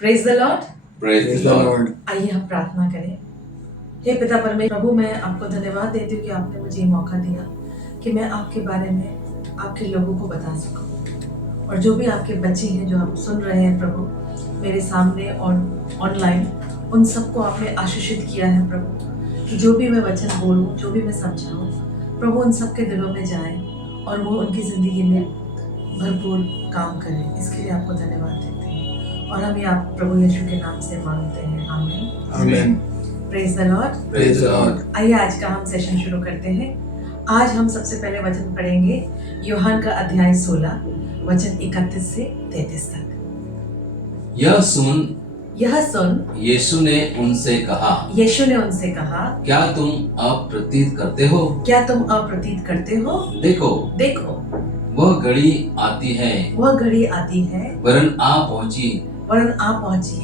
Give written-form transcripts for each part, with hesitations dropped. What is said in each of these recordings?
Praise the Lord. Praise the Lord. आइए हम प्रार्थना करें। हे पिता परमेश्वर, प्रभु मैं आपको धन्यवाद देती हूँ कि आपने मुझे ये मौका दिया कि मैं आपके बारे में आपके लोगों को बता सकूं। और जो भी आपके बच्चे हैं जो आप सुन रहे हैं प्रभु मेरे सामने और ऑनलाइन, उन सबको आपने आशीषित किया है प्रभु, कि जो भी मैं वचन बोलूं, जो भी मैं समझाऊं प्रभु उन सबके दिलों में जाए और वो उनकी जिंदगी में भरपूर काम करें। इसके लिए आपको धन्यवाद देते हैं और हम ये आप प्रभु यीशु के नाम से मांगते हैं, आमीन आमीन। Praise the Lord. Praise the Lord. आइए आज का हम सेशन शुरू करते हैं। आज हम सबसे पहले वचन पढ़ेंगे यूहन्ना का अध्याय 16 वचन 31 से 33 तक। यह सुन यीशु ने उनसे कहा, क्या तुम अप्रतीत करते हो? देखो वह घड़ी आती है वरन आ पहुंची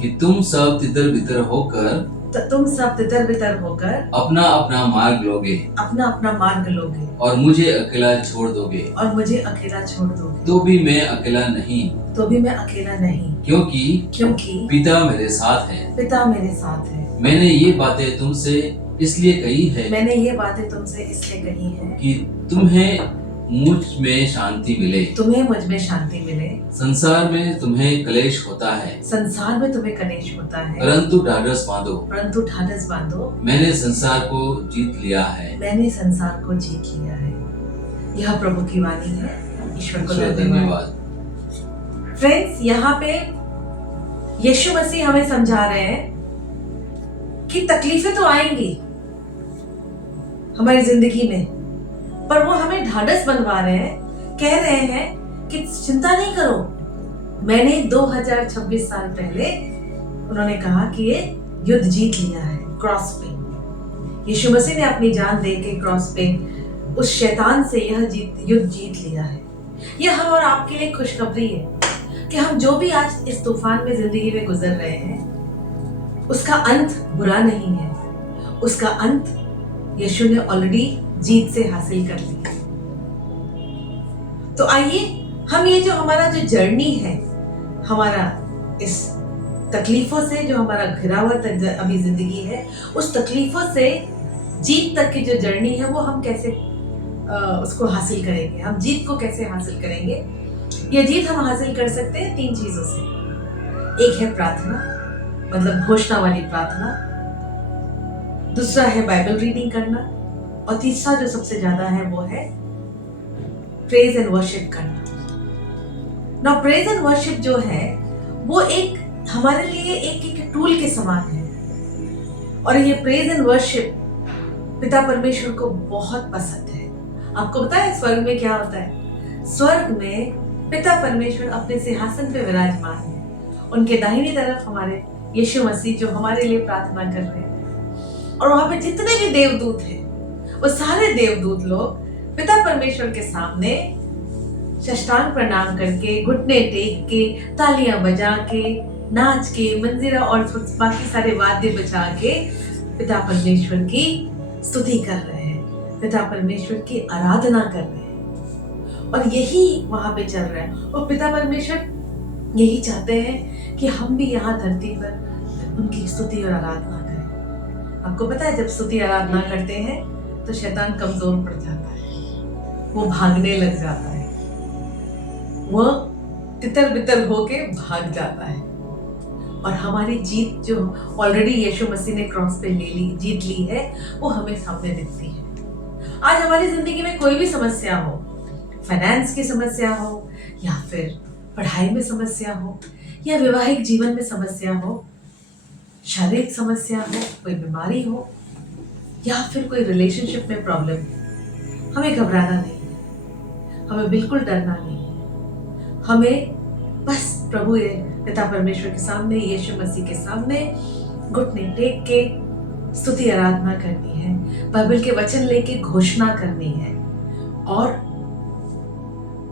कि तुम सब तितर बितर होकर अपना अपना मार्ग लोगे और मुझे अकेला छोड़ दोगे। तो भी मैं अकेला नहीं, क्योंकि पिता मेरे साथ है। मैंने ये बातें तुमसे इसलिए कही है कि तुम्हें मुझ में शांति मिले। संसार में तुम्हें क्लेश होता है, परंतु ढाढ़स बांधो, मैंने संसार को जीत लिया है। यह प्रभु की वाणी है। ईश्वर को धन्यवाद। फ्रेंड्स, यहाँ पे यीशु मसीह हमें समझा रहे हैं कि तकलीफें तो आएंगी हमारी जिंदगी में, पर वो हमें ढाढ़स बनवा रहे हैं, कह रहे हैं कि चिंता नहीं करो। मैंने 2026 साल पहले उन्होंने कहा कि ये युद्ध जीत लिया है क्रॉस पे। यीशु मसीह ने अपनी जान दे के क्रॉस पे उस शैतान से यह युद्ध जीत लिया है। यह हम और आपके लिए खुशखबरी है कि हम जो भी आज इस तूफान में जिंदगी में गुजर रहे हैं उसका अंत बुरा नहीं है, उसका अंत यीशु ने ऑलरेडी जीत से हासिल कर लिया। तो आइए हम ये जो हमारा जो जर्नी है, हमारा इस तकलीफों से जो हमारा घिरा हुआ अभी जिंदगी है, उस तकलीफों से जीत तक की जो जर्नी है वो हम कैसे उसको हासिल करेंगे, हम जीत को कैसे हासिल करेंगे। ये जीत हम हासिल कर सकते हैं 3 चीजों से। एक है प्रार्थना, मतलब घोषणा वाली प्रार्थना, दूसरा है बाइबल रीडिंग करना, और तीसरा जो सबसे ज्यादा है वो है प्रेज एंड वर्शिप करना। नाउ प्रेज एंड वर्शिप जो है वो एक हमारे लिए एक टूल के समान है, और ये प्रेज एंड वर्शिप पिता परमेश्वर को बहुत पसंद है। आपको पता है स्वर्ग में क्या होता है? स्वर्ग में पिता परमेश्वर अपने सिंहासन पे विराजमान है, उनके दाहिनी तरफ हमारे यीशु मसीह जो हमारे लिए प्रार्थना कर रहे हैं, और वहां पे जितने भी देवदूत हैं वो सारे देवदूत लोग पिता परमेश्वर के सामने साष्टांग प्रणाम करके, घुटने टेक के, तालियां बजा के, नाच के, मंजीरा और बाकी सारे वाद्य बजा के पिता परमेश्वर की स्तुति कर रहे हैं, पिता परमेश्वर की आराधना कर रहे हैं। और यही वहां पे चल रहा है, और पिता परमेश्वर यही चाहते हैं कि हम भी यहाँ धरती पर उनकी स्तुति और आराधना करें। आपको पता है जब स्तुति आराधना करते हैं तो शैतान कमजोर पड़ जाता है, वो भागने लग जाता है, वो तितर बितर होके भाग जाता है, और हमारी जीत जो ऑलरेडी यीशु मसीह ने क्रॉस पे जीत ली है वो हमें सामने दिखती है। आज हमारी जिंदगी में कोई भी समस्या हो, फाइनेंस की समस्या हो, या फिर पढ़ाई में समस्या हो, या वैवाहिक जीवन में समस्या हो, शारीरिक समस्या हो, कोई बीमारी हो, या फिर कोई रिलेशनशिप में प्रॉब्लम है, हमें घबराना नहीं है, हमें बिल्कुल डरना नहीं है। हमें बस प्रभु पिता परमेश्वर के सामने, यीशु मसीह के सामने घुटने टेक के स्तुति आराधना करनी है, बाइबल के वचन लेके घोषणा करनी है, और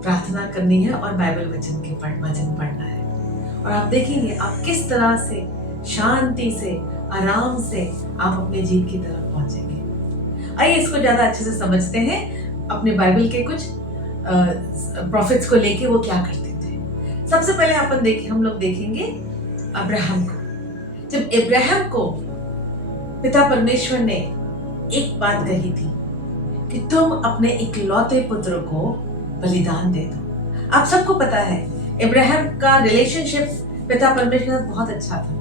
प्रार्थना करनी है, और बाइबल वचन पढ़ना है। और आप देखेंगे आप किस तरह से शांति से, आराम से आप अपने जीत की तरफ पहुंचेंगे। आइए इसको ज्यादा अच्छे से समझते हैं, अपने बाइबल के कुछ प्रॉफिट्स को लेके वो क्या करते थे। सबसे पहले हम लोग देखेंगे अब्राहम को। जब इब्राहिम को पिता परमेश्वर ने एक बात कही थी कि तुम अपने इकलौते पुत्र को बलिदान दे दो। आप सबको पता है इब्राहिम का रिलेशनशिप पिता परमेश्वर से बहुत अच्छा था,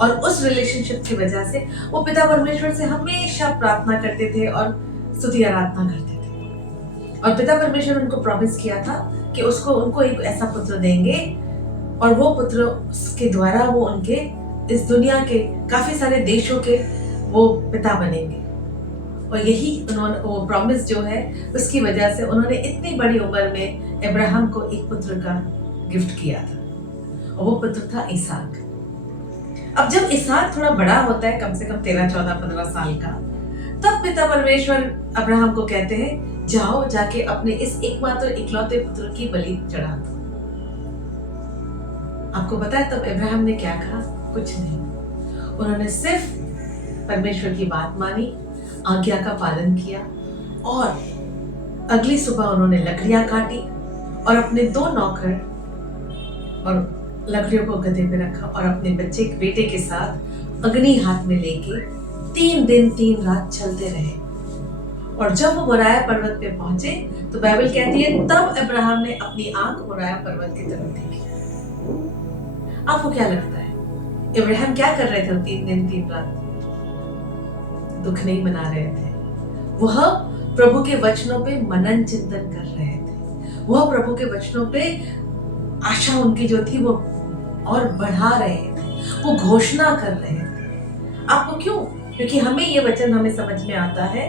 और उस रिलेशनशिप की वजह से वो पिता परमेश्वर से हमेशा प्रार्थना करते थे और स्तुति आराधना करते थे। और पिता परमेश्वर उनको प्रॉमिस किया था कि उनको एक ऐसा पुत्र देंगे, और वो पुत्र के द्वारा वो उनके इस दुनिया के काफी सारे देशों के वो पिता बनेंगे। और यही उन्होंने वो प्रॉमिस जो है उसकी वजह से उन्होंने इतनी बड़ी उम्र में इब्राहिम को एक पुत्र का गिफ्ट किया था, और वो पुत्र था इसहाक। अब जब इसहाक थोड़ा बड़ा होता है, कम से कम 13, 14, 15 साल का, तब पिता परमेश्वर अब्राहम को कहते हैं जाओ जाके अपने इस एकमात्र इकलौते पुत्र की बलि चढ़ा दो। आपको पता है तब इब्राहिम ने क्या कहा? कुछ नहीं। उन्होंने सिर्फ परमेश्वर की बात मानी, आज्ञा का पालन किया, और अगली सुबह उन्होंने लकड़ियां काटी और अपने 2 नौकर और लकड़ियों को गधे पे रखा और अपने बेटे के साथ अग्नि हाथ में लेके 3 दिन 3 रात चलते रहे। और जब वो मोराया पर्वत पे पहुंचे तो बाइबल कहती है तब अब्राहम ने अपनी आंख मोराया पर्वत की तरफ देखी। आपको क्या लगता है इब्राहिम क्या कर रहे थे 3 दिन 3 रात? दुख नहीं मना रहे थे, वह प्रभु के वचनों पे मनन चिंतन कर रहे थे। वह प्रभु के वचनों पे आशा उनकी जो थी वो और बढ़ा रहे थे, वो घोषणा कर रहे थे। आपको क्यों? क्योंकि हमें ये वचन हमें समझ में आता है।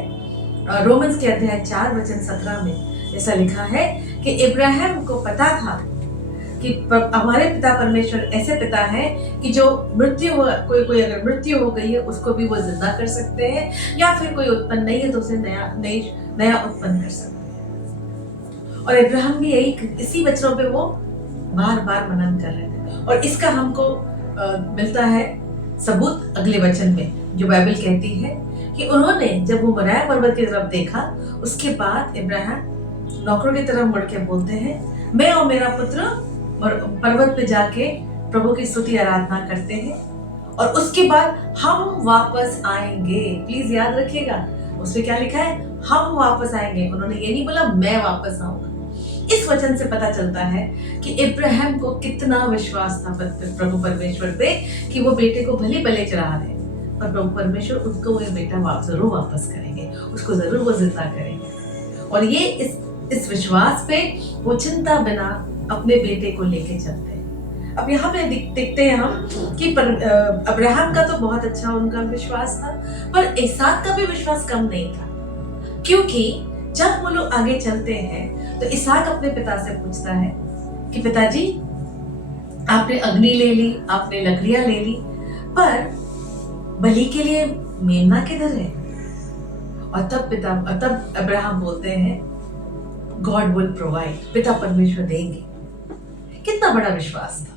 रोमन्स के अध्याय 4 वचन 17 में ऐसा लिखा है कि इब्राहिम को पता था कि हमारे पिता परमेश्वर ऐसे पिता हैं कि जो कोई अगर मृत्यु हो गई है उसको भी वो जिंदा कर सकते हैं, या फिर कोई उत्पन्न नहीं है तो उसे नया उत्पन्न कर सकते हैं। और इब्राहिम भी इसी वचनों पे वो बार बार मनन कर रहे थे। और इसका हमको मिलता है सबूत अगले वचन में, जो बाइबल कहती है कि उन्होंने जब वो मोराया पर्वत की तरफ देखा, उसके बाद इब्राहिम नौकरों की तरफ मुड़ के बोलते हैं मैं और मेरा पुत्र पर्वत पे जाके प्रभु की स्तुति आराधना करते हैं, और उसके बाद हम वापस आएंगे। प्लीज याद रखिएगा उसमें क्या लिखा है, हम वापस आएंगे। उन्होंने ये नहीं बोला मैं वापस आऊंगा। इस वचन से पता चलता है कि इब्राहिम को कितना विश्वास था प्रभु परमेश्वर पे कि वो बेटे को भले भले चढ़ा रहे, पर प्रभु परमेश्वर उसको वो बेटा जरूर वापस करेंगे, उसको जरूर वो जिंदा करेंगे। और ये इस विश्वास पे वो चिंता बिना अपने बेटे को लेके चलते हैं। अब यहाँ पे देखते हैं हम कि अब्राहम का तो बहुत अच्छा उनका विश्वास था, पर इसहाक का भी विश्वास कम नहीं था। क्योंकि जब वो लोग आगे चलते हैं तो इसहाक अपने पिता से पूछता है कि पिताजी आपने अग्नि ले ली, आपने लकड़ियां ले ली, पर बलि के लिए मेमना किधर है? और तब अब्राहम बोलते हैं गॉड विल प्रोवाइड, पिता परमेश्वर देंगे। कितना बड़ा विश्वास था।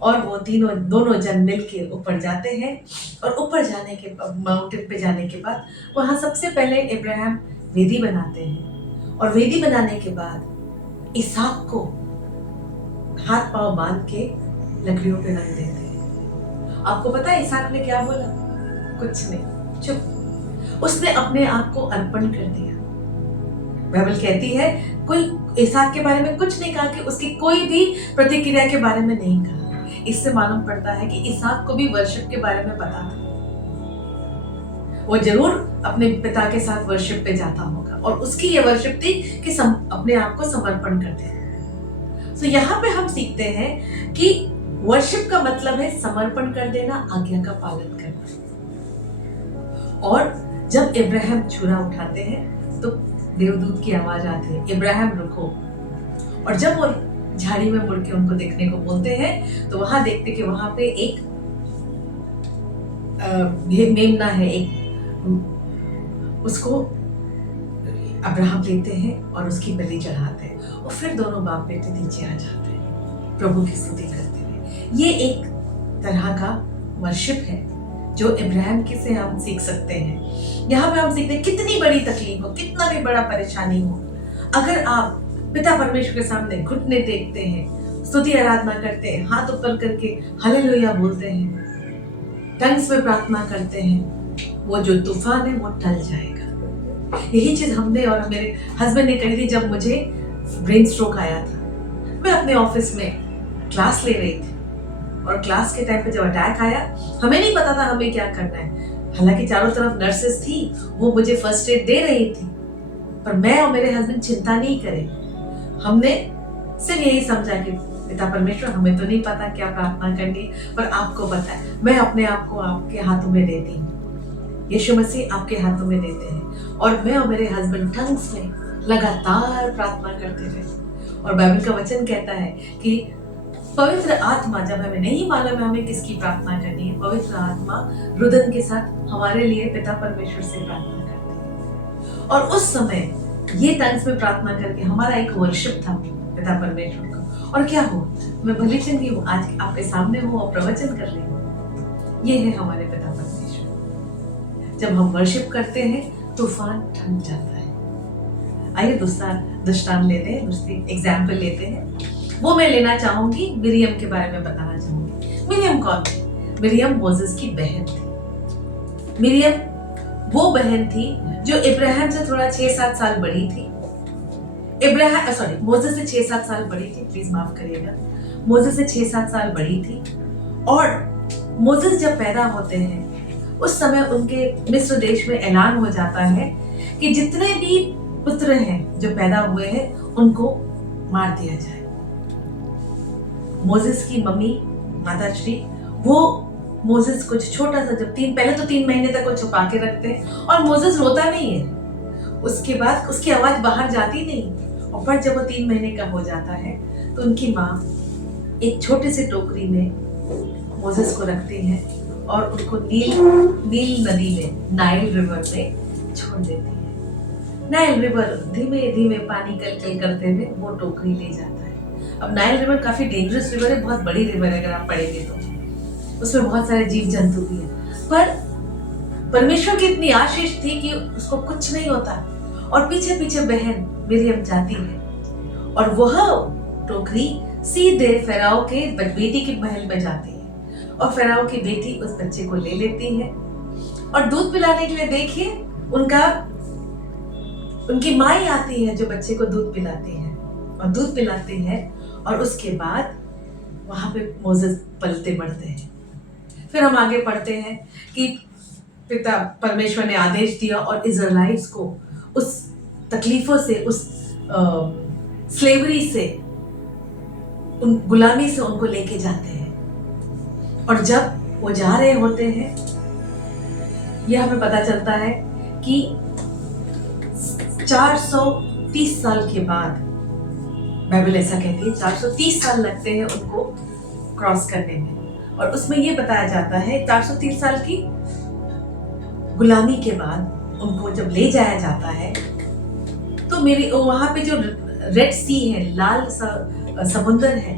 और वो दोनों जन मिलके ऊपर जाते हैं, और ऊपर जाने के माउंटेन पे जाने के बाद वहां सबसे पहले इब्राहिम वेदी बनाते हैं, और वेदी बनाने के बाद इसहाक को हाथ पांव बांध के लकड़ियों पे रख देते हैं। आपको पता है इसहाक ने क्या बोला? कुछ नहीं, चुप। उसने अपने आप को अर्पण कर दिया। बाइबल कहती है कोई इसहाक के बारे में कुछ नहीं कहा, कि उसकी कोई भी प्रतिक्रिया के बारे में नहीं कहा। इससे मालूम पड़ता है कि इसहाक को भी वर्शिप के बारे में पता था। वो जरूर अपने पिता के साथ वर्शिप पे जाता होगा, और उसकी ये वर्शिप थी कि अपने आप को समर्पण कर देना। तो यहाँ पे हम सीखते हैं कि वर्शिप का मतलब है समर्पण कर देना, आज्ञा का पालन करना। और जब इब्राहिम छुरा उठाते हैं तो देवदूत की आवाज आती है इब्राहिम रुको। और जब वो झाड़ी में मुड़ के उनको देखने को बोलते हैं तो वहां देखते कि वहां पे एक मेमना है, एक उसको अब्राहम लेते हैं और उसकी बलि चढ़ाते हैं, और फिर दोनों बाप बेटे नीचे आ जाते हैं प्रभु की स्तुति करते हुए। ये एक तरह का वर्शिप है जो इब्राहिम के से हम सीख सकते हैं। यहाँ पे हम सीखते हैं कितनी बड़ी तकलीफ हो, कितना भी बड़ा परेशानी हो, अगर आप पिता परमेश्वर के सामने घुटने टेकते हैं स्तुति आराधना करते हैं, हाथ ऊपर करके हालेलुया बोलते हैं, टंग्स में प्रार्थना करते हैं, वो जो तूफान है वो टल जाएगा। यही चीज हमने और मेरे हस्बैंड ने कही थी जब मुझे ब्रेन स्ट्रोक आया था। मैं अपने ऑफिस में क्लास ले रही थी और क्लास के टाइम पे जब अटैक आया, हमें नहीं पता था हमें क्या करना है। हालांकि चारों तरफ नर्सेस थी, वो मुझे फर्स्ट एड दे रही थी, पर मैं और मेरे हस्बैंड चिंता नहीं करे। हमने सिर्फ यही समझा कि पिता परमेश्वर, हमें तो नहीं पता क्या प्रार्थना करनी, पर आपको पता है। मैं अपने आप को आपके हाथों में देती हूँ, यीशु मसीह आपके हाथों में देते हैं। और मैं और मेरे हस्बैंड टंग्स में लगातार प्रार्थना करते रहे। और बाइबल का वचन कहता है कि पवित्र आत्मा, जब हमें नहीं मालूम है हमें किसकी प्रार्थना करनी है, पवित्र आत्मा रुदन के साथ हमारे लिए पिता परमेश्वर से प्रार्थना करती है। और उस समय ये टंग्स में प्रार्थना करके हमारा एक वर्शिप था पिता परमेश्वर का। और क्या हो, मैं भली चंगी हूँ, आज आपके सामने हूँ और प्रवचन कर रही हूँ। ये है हमारे पिता परमेश्वर। जब हम वर्शिप करते हैं तूफान थम जाता है। आइए दूसरा दृष्टांत लेते हैं, दूसरी एग्जाम्पल लेते हैं। वो मैं लेना चाहूंगी, मिरियम के बारे में बताना चाहूंगी। मिरियम कौन थी? मिरियम मोसेस की बहन थी। मिरियम वो बहन थी जो इब्राहिम से थोड़ा 6-7 साल बड़ी थी। मोसेस से 6-7 साल बड़ी थी, प्लीज माफ करिएगा। मोसेस से 6-7 साल बड़ी थी। और मोसेस जब पैदा होते हैं उस समय उनके मिस्र देश में ऐलान हो जाता है कि जितने भी पुत्र हैं जो पैदा हुए हैं उनको मार दिया जाए। मोसेस की मम्मी माताश्री वो मोसेस को छोटा सा जब पहले तो 3 महीने तक वो छुपा के रखते हैं और मोसेस रोता नहीं है। उसके बाद उसकी आवाज बाहर जाती नहीं। और पर जब वो 3 महीने का हो जाता है तो उनकी माँ एक छोटे से टोकरी में मोसेस को रखती है और उनको नील नदी में, नाइल रिवर में छोड़ देती है। नाइल रिवर धीमे धीमे पानी कलकल करते हुए वो टोकरी ले जाता है। अब नाइल रिवर काफी डेंजरस रिवर है, बहुत बड़ी रिवर है, अगर आप पढ़ेंगे तो उसमें बहुत सारे जीव जंतु भी है। पर परमेश्वर की इतनी आशीष थी कि उसको कुछ नहीं होता। और पीछे पीछे बहन मिरियम जाती है और वह टोकरी सीधे फेराओ के बेटी के महल में जाती है। और फेराओ की बेटी उस बच्चे को ले लेती है और दूध पिलाने के लिए देखिए उनकी माँ ही आती है जो बच्चे को दूध पिलाती है और दूध पिलाती है। और उसके बाद वहां पे मोसेस पलते बढ़ते हैं। फिर हम आगे पढ़ते हैं कि पिता परमेश्वर ने आदेश दिया और इजराइलिट्स को उस तकलीफों से, उस स्लेवरी से, उन गुलामी से उनको लेके जाते हैं। और जब वो जा रहे होते हैं, यह हमें पता चलता है कि 430 साल के बाद, बाइबल ऐसा कहती है 430 साल लगते हैं उनको क्रॉस करने में। और उसमें ये बताया जाता है 430 साल की गुलामी के बाद उनको जब ले जाया जाता है तो वहां पे जो रेड सी है, लाल समुंदर है,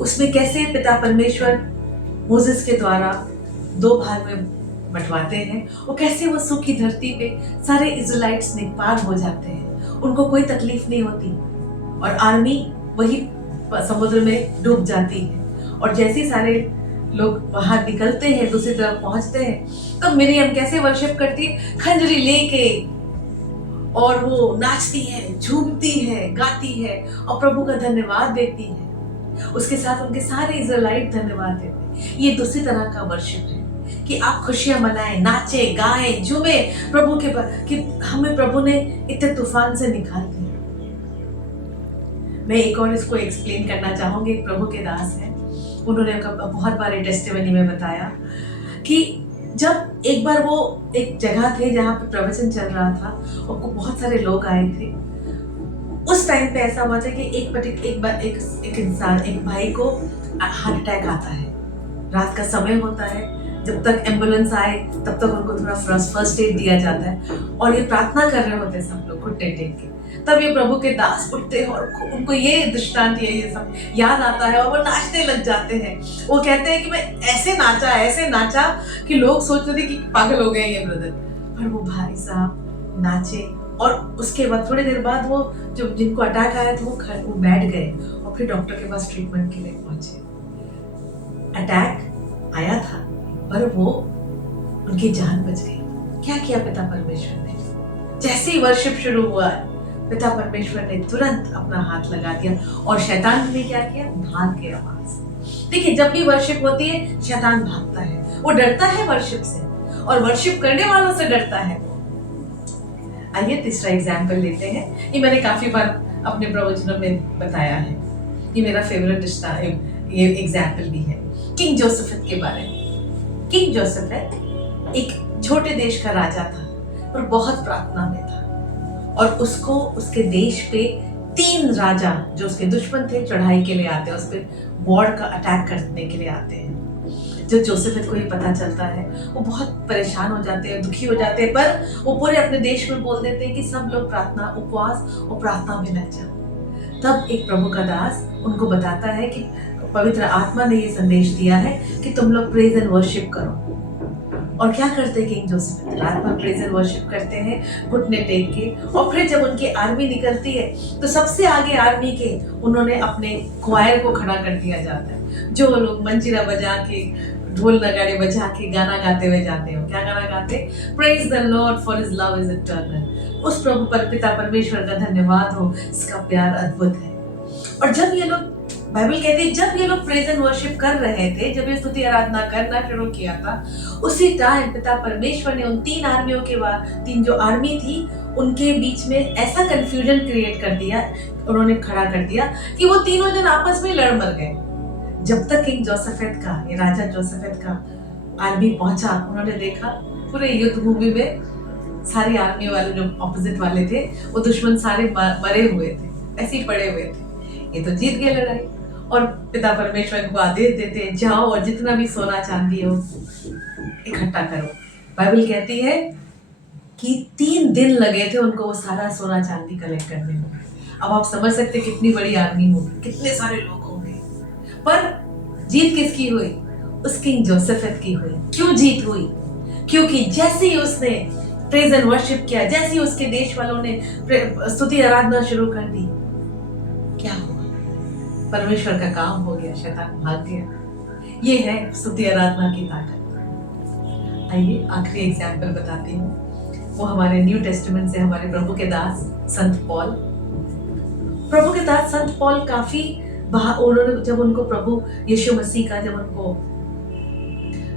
उसमें कैसे पिता परमेश्वर मोसेस के द्वारा 2 भाग में बंटवाते हैं और कैसे वो सूखी धरती पे सारे इजराइलिट्स पार हो जाते हैं, उनको कोई तकलीफ नहीं होती और आर्मी वही समुद्र में डूब जाती है। और जैसे सारे लोग बाहर निकलते हैं, दूसरी तरफ पहुंचते हैं, तब मिरियम कैसे वर्शिप करती है, खंजरी लेके, और वो नाचती है, झूमती है, गाती है और प्रभु का धन्यवाद देती है। उसके साथ उनके सारे इजराइलिट धन्यवाद देते हैं। ये दूसरी तरह का वर्शिप है कि आप खुशियां मनाएं, नाचे, गाएं, झूमे प्रभु के कि हमें प्रभु ने इतने तूफान से निकाल दिया। मैं एक और इसको एक्सप्लेन करना चाहूंगी। एक प्रभु के दास है, उन्होंने बहुत बार टेस्टिमनी में बताया कि जब एक बार वो एक जगह थे जहाँ पे प्रवचन चल रहा था और बहुत सारे लोग आए थे। उस टाइम पे ऐसा हुआ था कि एक इंसान, एक भाई को हार्ट अटैक आता है। रात का समय होता है, जब तक एम्बुलेंस आए तब तक उनको थोड़ा फर्स्ट एड दिया जाता है और ये प्रार्थना कर रहे होते हैं सब लोग घुटने टेक के। तब ये प्रभु के दास उठते हैं और उनको ये दृष्टांत, ये सब याद आता है और वो नाचने लग जाते हैं। वो कहते हैं कि मैं ऐसे नाचा कि लोग सोचते थे कि पागल हो गए ये ब्रदर। पर वो भाई साहब नाचे और उसके बाद थोड़ी देर बाद वो जो जिनको अटैक आया था वो बैठ गए और फिर डॉक्टर के पास ट्रीटमेंट के लिए पहुंचे। अटैक आया था पर वो उनकी जान बच गई। क्या किया पिता परमेश्वर ने? जैसे ही वर्शिप शुरू हुआ पिता परमेश्वर ने तुरंत अपना हाथ लगा दिया और शैतान ने क्या किया? भाग गया वहां से। देखिए, जब भी वर्शिप होती है शैतान भागता है, वो डरता है वर्शिप से और वर्शिप करने वालों से डरता है। आइए तीसरा एग्जाम्पल लेते हैं। ये मैंने काफी बार अपने प्रवचनों में बताया है, ये मेरा फेवरेट ये एग्जाम्पल भी है किंग जोसेफेट के बारे में। किंग जोसेफेट एक छोटे देश का राजा था पर बहुत प्रार्थना में था और उसको उसके देश पे 3 राजा जो उसके दुश्मन थे चढ़ाई के लिए आते हैं, उस पर वॉर का अटैक करने के लिए आते हैं। जब जोसेफेट को ये पता चलता है वो बहुत परेशान हो जाते हैं, दुखी हो जाते हैं, पर वो पूरे अपने देश में बोल देते हैं कि सब लोग प्रार्थना, उपवास और प्रार्थना में लग जाओ। तब एक प्रभु का दास उनको बताता है कि पवित्र आत्मा ने ये संदेश दिया है कि तुम लोग प्रेज एंड वर्शिप करो। और क्या करते हैं किंग जोसेफेट? रात भर प्रेज एंड वर्शिप करते हैं घुटने टेक के, और फिर जब उनकी आर्मी निकलती है तो सबसे आगे आर्मी के उन्होंने अपने क्वायर को खड़ा कर दिया जाता है, जो लोग मंजीरा बजा के, ढोल नगाड़े बजा के गाना गाते हुए जाते हो। क्या गाना गाते? Praise the Lord for his love is eternal. उस प्रभु पर पिता परमेश्वर का धन्यवाद हो, इसका प्यार अद्भुत है। और जब ये लोग, बाइबल कहती है जब ये लोग प्रेज एंड वर्शिप कर रहे थे, जब ये स्तुति आराधना करना शुरू किया था, उसी टाइम पिता परमेश्वर ने उन 3 आर्मियों के बाद 3 जो आर्मी थी उनके बीच में ऐसा कंफ्यूजन क्रिएट कर दिया, उन्होंने खड़ा कर दिया कि वो तीनों जन आपस में लड़ मर गए। जब तक किंग जोसेफेट का, ये राजा जोसेफेट का आर्मी पहुंचा, उन्होंने देखा पूरे युद्ध भूमि में सारी आर्मी वाले जो ऑपोजिट वाले थे वो दुश्मन सारे मरे हुए थे, ऐसे ही पड़े हुए थे। ये तो जीत गए लड़ाई। और पिता परमेश्वर इनको आदेश देते हैं जाओ और जितना भी सोना चांदी हो इकट्ठा करो। बाइबल कहती है कि 3 दिन लगे थे उनको वो सारा सोना चांदी कलेक्ट करने में। अब आप समझ सकते कितनी बड़ी आर्मी होगी, कितने सारे लोग होंगे। पर जीत किसकी हुई? उस किंग जोसेफेट की हुई। क्यों जीत हुई? क्योंकि जैसे ही उसने प्रेज एंड वर्शिप किया, जैसे ही उसके देश वालों ने स्तुति आराधना शुरू कर दी, क्या हुआ? परमेश्वर का काम हो गया, शैतान भाग गया। ये है स्तुति आराधना की ताकत। आइए आखिरी एग्जाम्पल बताती हूँ, वो हमारे न्यू टेस्टामेंट से, हमारे प्रभु के दास संत पॉल। प्रभु के दास संत पॉल काफी उन्होंने, जब उनको प्रभु यीशु मसीह का, जब उनको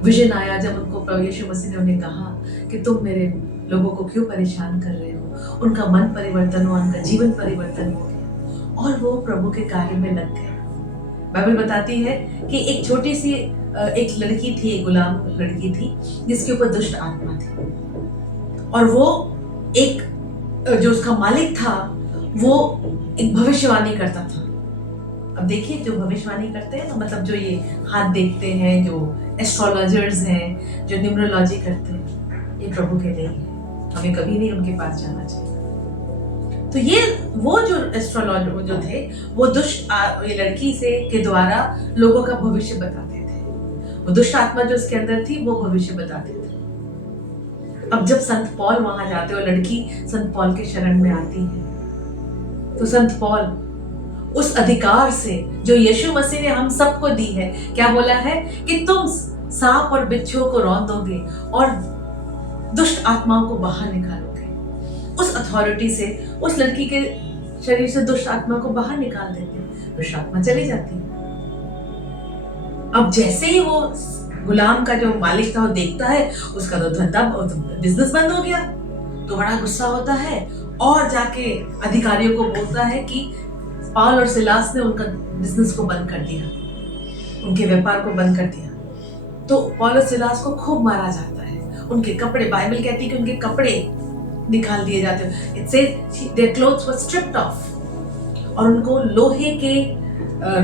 विजन आया, जब उनको प्रभु यीशु मसीह ने उन्हें कहा कि तुम मेरे लोगों को क्यों परेशान कर रहे हो, उनका मन परिवर्तन हुआ, उनका जीवन परिवर्तन हो गया और वो प्रभु के कार्य में लग गए। बाइबल बताती है कि एक छोटी सी एक लड़की थी, एक गुलाम लड़की थी जिसके ऊपर दुष्ट आत्मा थी, और वो एक जो उसका मालिक था वो एक भविष्यवाणी करता था। अब देखिए, जो भविष्यवाणी करते हैं ना, मतलब जो ये हाथ देखते हैं, जो एस्ट्रोलॉजर्स हैं, जो न्यूमरोलॉजी करते हैं, ये प्रभु के नहीं है। हमें कभी नहीं उनके पास जाना चाहिए। तो ये वो जो एस्ट्रोलॉजर जो थे वो दुष्ट ये लड़की से के द्वारा लोगों का भविष्य बताते थे। वो दुष्ट आत्मा जो उसके अंदर थी वो भविष्य बताते थे। अब जब संत पॉल वहां जाते और लड़की संत पॉल के शरण में आती है, तो संत पॉल उस अधिकार से जो यीशु मसीह ने हम सबको दी है, क्या बोला है कि तुम सांप और बिच्छुओं को रौंदोगे और दुष्ट आत्माओं को बाहर निकालोगे। उस अथॉरिटी से उस लड़की के शरीर से दुष्ट आत्मा को बाहर निकाल देते हैं, दुष्ट आत्मा चली जाती है। अब जैसे ही वो गुलाम का जो मालिक था वो देखता है उसका तो धंधा, बिजनेस बंद हो गया, तो बड़ा गुस्सा होता है और जाके अधिकारियों को बोलता है कि पौल और सिलास ने उनका बिजनेस को बंद कर दिया, उनके व्यापार को बंद कर दिया। तो पौल और सिलास को खूब मारा जाता है, उनके कपड़े, बाइबल कहती है कि उनके कपड़े निकाल दिए जाते हैं। It says their clothes were stripped off, और उनको लोहे के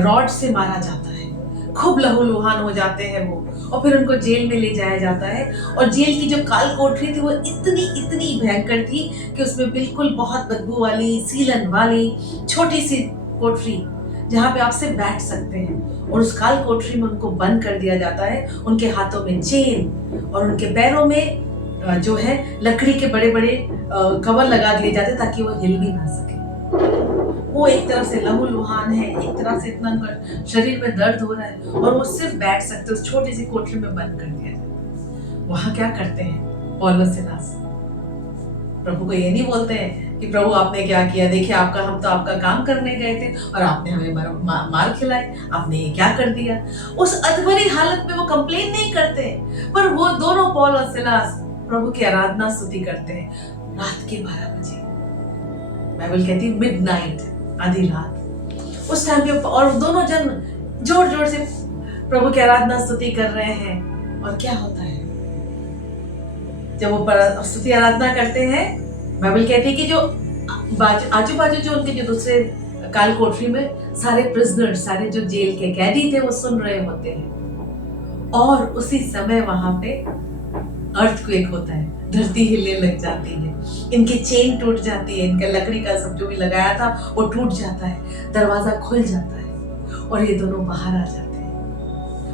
रॉड से मारा जाता है, खूब लहूलुहान हो जाते हैं वो, और फिर उनको जेल में ले जाया जाता है। और जेल की जो काल कोठरी थी वो इतनी भयंकर थी कि उसमें बिल्कुल बहुत बदबू वाली, सीलन वाली छोटी सी कोठरी जहाँ पे आप सिर्फ बैठ सकते हैं, और उस काल कोठरी में उनको बंद कर दिया जाता है। उनके हाथों में चेन और उनके पैरों में जो है लकड़ी के बड़े बड़े कवर लगा दिए जाते ताकि वो हिल भी ना सके। वो एक तरफ से लहूलुहान है, एक तरफ से इतना शरीर में दर्द हो रहा है और वो सिर्फ बैठ सकते, उस छोटी सी कोठरी में बंद कर दिया जाता। वहां क्या करते हैं पौलुस और सीलास? प्रभु को ये नहीं बोलते हैं कि प्रभु आपने क्या किया, देखिए हम तो आपका काम करने गए थे और आपने हमें मार खिलाए, आपने ये क्या कर दिया। उस अधमरी हालत में वो कंप्लेन नहीं करते, पर वो दोनों पौल और सीलास प्रभु की आराधना स्तुति करते हैं रात के 12 बजे। बाइबल कहती है मिडनाइट, आधी रात। उस टाइम पे और दोनों जन जोर जोर से प्रभु की आराधना स्तुति कर रहे हैं। और क्या होता है जब वो स्तुति आराधना करते हैं? बाइबल कहती है कि जो आजू बाजू जो उनके जो दूसरे काल कोठरी में सारे प्रिजनर, सारे जो जेल के कैदी थे वो सुन रहे होते हैं। और उसी समय वहां पे अर्थक्वेक होता है, धरती हिलने लग जाती है, इनकी चेन टूट जाती है, इनका लकड़ी का सब जो भी लगाया था वो टूट जाता है, दरवाजा खुल जाता है और ये दोनों बाहर आ जाते हैं।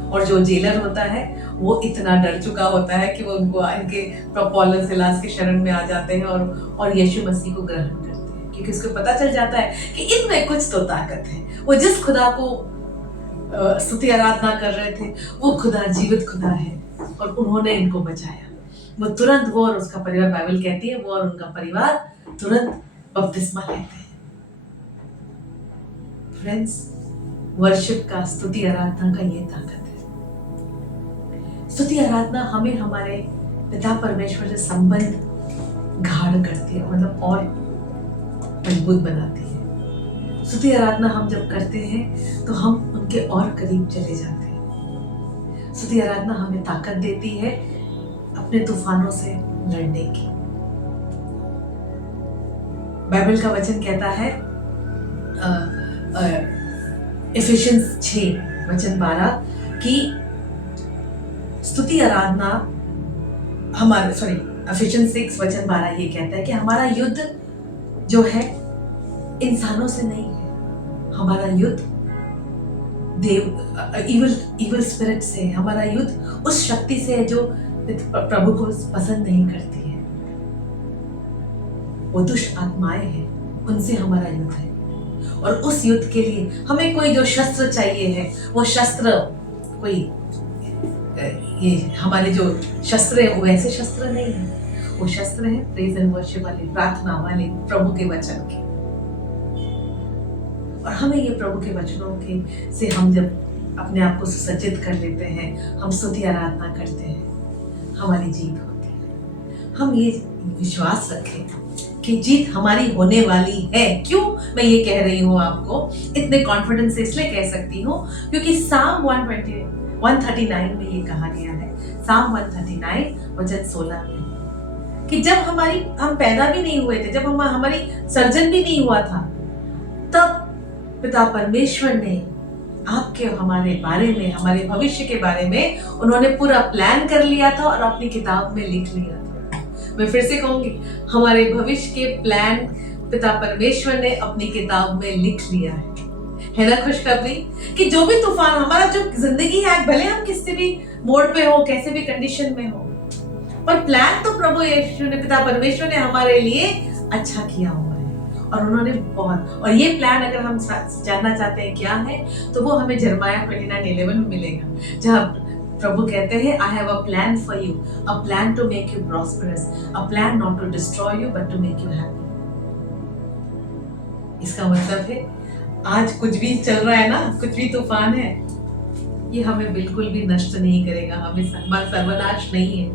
और जो जेलर होता है वो इतना डर चुका होता है कि वो उनको इनके पौल और सीलास के शरण में आ जाते हैं और यीशु मसीह को ग्रहण करते हैं, क्योंकि उसको पता चल जाता है कि इनमें कुछ तो ताकत है। वो जिस खुदा को स्तुति आराधना कर रहे थे वो खुदा जीवित खुदा है और उन्होंने इनको बचाया। वो तुरंत, वो और उसका परिवार, बाइबल कहती है वो और उनका परिवार तुरंत बपतिस्मा लेते हैं। फ्रेंड्स, वर्शिप का, स्तुति आराधना का ये ताकत है। स्तुति आराधना हमें हमारे पिता परमेश्वर से संबंध गाढ़ करती है, मतलब और मजबूत बनाती है। स्तुति आराधना हम जब करते हैं तो हम उनके और करीब चले जाते हैं। स्तुति आराधना हमें ताकत देती है अपने तूफानों से लड़ने की। बाइबल का वचन कहता है इफिशियंस 6:12 कि स्तुति आराधना इफिशियंस 6:12 ये कहता है कि हमारा युद्ध जो है इंसानों से नहीं है, हमारा युद्ध इविल स्पिरिट से, हमारा युद्ध उस शक्ति से है जो प्रभु को पसंद नहीं करती है। वो दुष्ट आत्माएं हैं, उनसे हमारा युद्ध है। और उस युद्ध के लिए हमें कोई जो शस्त्र चाहिए है, वो शस्त्र कोई ये हमारे जो शस्त्र है वो ऐसे शस्त्र नहीं है, वो शस्त्र है प्रेज एंड वर्शिप वाले, प्रार्थना वाले, प्रभु के वचन के। और हमें ये प्रभु के वचनों के से हम जब अपने आप को सुसज्जित कर लेते हैं, हम स्तुति आराधना करते हैं, हमारी जीत होती है। हम ये विश्वास रखें कि जीत हमारी होने वाली है। क्यों मैं ये कह रही हूँ आपको इतने कॉन्फिडेंस से? इसलिए कह सकती हूँ क्योंकि साम 139 में ये कहा गया है, साम 139 वचन 16 में, कि जब हम पैदा भी नहीं हुए थे, जब हमारी सर्जन भी नहीं हुआ था, तब पिता परमेश्वर ने आपके हमारे बारे में, हमारे भविष्य के बारे में उन्होंने पूरा प्लान कर लिया था और अपनी किताब में लिख लिया था। मैं फिर से कहूंगी, हमारे भविष्य के प्लान पिता परमेश्वर ने अपनी किताब में लिख लिया है ना खुशखबरी? कि जो भी तूफान, हमारा जो जिंदगी है, भले हम किसी भी मोड पे हो, कैसे भी कंडीशन में हो, पर प्लान तो प्रभु यीशु ने, पिता परमेश्वर ने हमारे लिए अच्छा किया हुआ है। और उन्होंने बहुत, और ये प्लान अगर हम जानना चाहते हैं क्या है, तो वो हमें जर्माया 29:11 में मिलेगा, जहाँ प्रभु कहते हैं, I have a plan for you, a plan to make you prosperous, a plan not to destroy you but to make you happy. इसका मतलब है आज कुछ भी चल रहा है ना, कुछ भी तूफान है, ये हमें बिल्कुल भी नष्ट नहीं करेगा, हमें सर्वनाश नहीं है।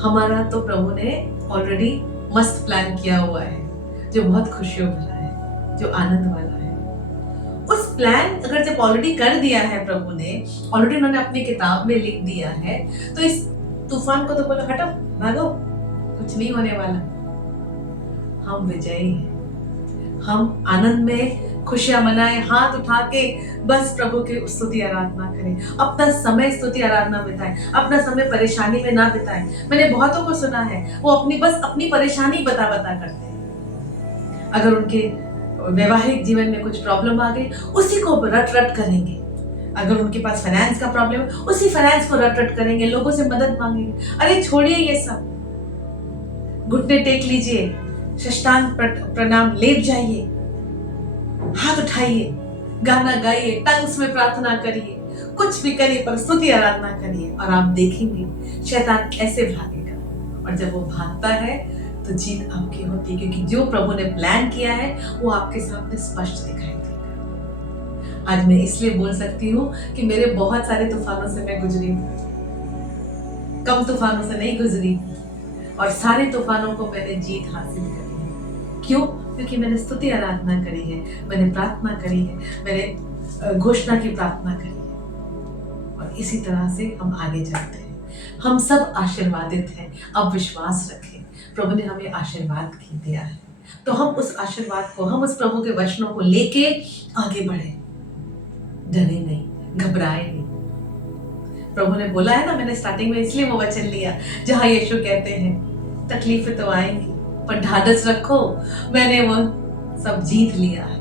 हमारा तो प्रभु ने ऑलरेडी मस्त प्लान किया हुआ है, जो बहुत खुशियों भरा है, जो आनंद वाला है। उस प्लान अगर जब ऑलरेडी कर दिया है प्रभु ने, ऑलरेडी उन्होंने अपनी किताब में लिख दिया है, तो इस तूफान को तो बोलो हटो, भागो, कुछ नहीं होने वाला। हम विजयी हैं, हम आनंद में खुशियां मनाएं, हाथ उठा के बस प्रभु की स्तुति आराधना करें, अपना समय स्तुति आराधना बिताएं, अपना समय परेशानी में ना बिताएं। मैंने बहुतों को सुना है, वो अपनी परेशानी बता करते हैं। अगर उनके वैवाहिक जीवन में कुछ प्रॉब्लम आ गई, उसी को रट करेंगे, अगर उनके पास फाइनेंस का प्रॉब्लम है, उसी फाइनेंस को रट रट करेंगे, लोगों से मदद मांगेंगे। अरे छोड़िए ये सब, घुटने टेक लीजिए, साष्टांग प्रणाम, लेट जाइए, हाथ उठाइए, गाना गाइए, टंग्स में प्रार्थना करिए, कुछ भी करिए पर स्तुति आराधना करिए, और आप देखेंगे शैतान कैसे भागेगा। और जब वो भागता है तो जीत आपकी होती है, क्योंकि जो प्रभु ने प्लान किया है वो आपके सामने स्पष्ट दिखाई देगा। आज मैं इसलिए बोल सकती हूँ कि मेरे बहुत सारे तूफानों से मैं गुजरी हूँ, कम तूफानों से नहीं गुजरी, और सारे तूफानों को मैंने जीत हासिल करी है। क्यों? क्योंकि मैंने स्तुति आराधना करी है, मैंने प्रार्थना करी है, मैंने घोषणा की प्रार्थना करी है, और इसी तरह से हम आगे चलते हैं। हम सब आशीर्वादित हैं। अब विश्वास रखें, प्रभु ने हमें आशीर्वाद दिया है, तो हम उस आशीर्वाद को, हम उस प्रभु के वचनों को लेके आगे बढ़े, डरे नहीं, घबराए नहीं। प्रभु ने बोला है ना, मैंने स्टार्टिंग में इसलिए वो वचन लिया जहां यीशु कहते हैं तकलीफें तो आएंगी पर ढाढ़स रखो, मैंने वो सब जीत लिया है।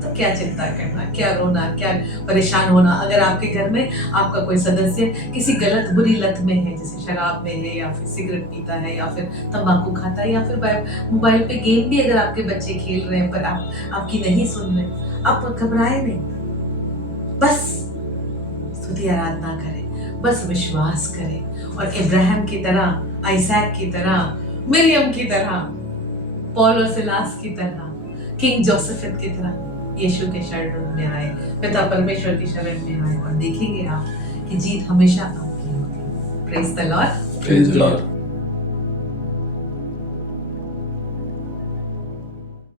तो क्या चिंता करना, क्या रोना, क्या परेशान होना। अगर आपके घर में आपका कोई सदस्य किसी गलत बुरी लत में है, जैसे शराब में है, या फिर सिगरेट पीता है, या फिर तंबाकू खाता है, या फिर मोबाइल पे गेम भी अगर आपके बच्चे खेल रहे हैं पर आपकी नहीं सुन रहे, आप घबराए नहीं, बस स्तुति आराधना करें, बस विश्वास करें, और इब्राहिम की तरह, आइसैक की तरह, मिरियम की तरह, पौल और सिलास की तरह, किंग जोसेफिन की तरह यीशु के शरण में आए, पिता परमेश्वर की शरण में आए, और देखेंगे आप कि जीत हमेशा आपकी होगी। Praise the Lord. Praise the Lord.